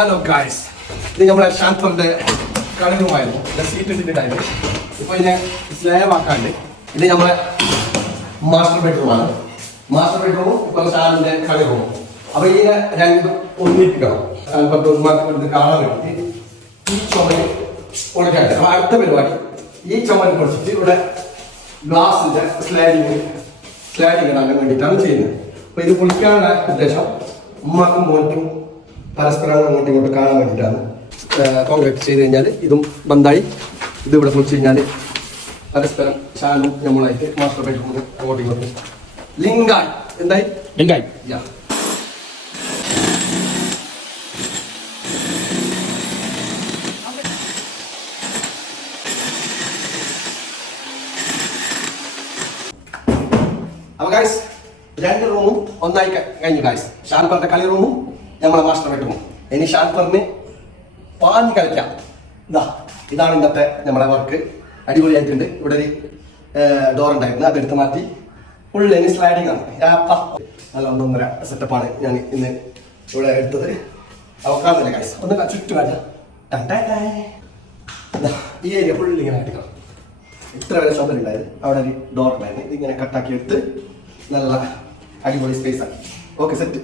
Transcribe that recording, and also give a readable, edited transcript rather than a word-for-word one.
Hello guys, ഇത് നമ്മളെ ഷാൻഫറിന്റെ കളികളുമായിരുന്നു. Seat ഇട്ടിട്ടായിരുന്നു. ഇപ്പൊ ഇതിനെ സ്ലാബ് ആക്കാണ്ട് ഇത് നമ്മളെ മാസ്റ്റർ ബെഡ്റൂമാണ്. മാസ്റ്റർ ബെഡ്റൂമും ഇപ്പൊ ഷാനിന്റെ കളി റൂമും. അപ്പൊ ഇതിനെ രണ്ടും ഒന്നിപ്പിക്കണം. കാണാൻ വേണ്ടി ഈ ചുമര് പൊളിക്കാണ്ട് അപ്പൊ അടുത്ത പരിപാടി ഈ ചുമര് പൊളിച്ചിട്ട് ഇവിടെ ഗ്ലാസിന്റെ സ്ലൈഡിങ് ഇടാൻ വേണ്ടിയിട്ടാണ് ചെയ്യുന്നത്. അപ്പൊ ഇത് പൊളിക്കാനുള്ള ഉദ്ദേശം ഉമ്മാക്കും മോനും പരസ്പരം അങ്ങോട്ടും ഇങ്ങോട്ടും കാണാൻ വേണ്ടിയിട്ടാണ്. കോൺക്രീറ്റ് ചെയ്ത് കഴിഞ്ഞാൽ ഇതും ബന്ധായി. ഇത് ഇവിടെ പൊളിച്ച് കഴിഞ്ഞാൽ പരസ്പരം ഷാനും നമ്മളായിട്ട് മാസ്റ്റർ ബെഡ്റൂം അങ്ങോട്ടും ഇങ്ങോട്ടും ലിങ്കായി. എന്തായി? ലിങ്കായി. അപ്പൊ ഗായ്സ്, രണ്ട് റൂമും ഒന്നായി കഴിഞ്ഞു ഗായ്സ്. ഷാൻഫറിന്റെ കളി റൂമും നമ്മളെ മാസ്റ്റർ ബെഡ്റൂമും. ഇനി ഷാൻഫറിന് പാഞ്ഞ് കളിക്കാം. ഇതാണ് ഇന്നത്തെ നമ്മളെ വർക്ക്. അടിപൊളിയായിട്ടുണ്ട്. ഇവിടെ ഒരു ഡോർ ഉണ്ടായിരുന്നു, അതെടുത്ത് മാറ്റി ഫുൾ ഇനി സ്ലൈഡിങ് ആണ്. നല്ല ഒന്നൊന്നര സെറ്റപ്പാണ് ഞാൻ ഇന്ന് ഇവിടെ എടുത്തത്. അവക്കാന്നില്ല ഗായ്സ്, ഒന്ന് ചുറ്റും കാണിക്കാം. ഈ ഏരിയ ഫുൾ ഇങ്ങനെ ആയിരിക്കണം. ഇത്ര വരെ ചുമരുണ്ടായത്. അവിടെ ഒരു ഡോർ ഉണ്ടായിരുന്നു, ഇതിങ്ങനെ കട്ടാക്കി എടുത്ത് നല്ല അടിപൊളി സ്പേസ് ആണ്. Okay, set.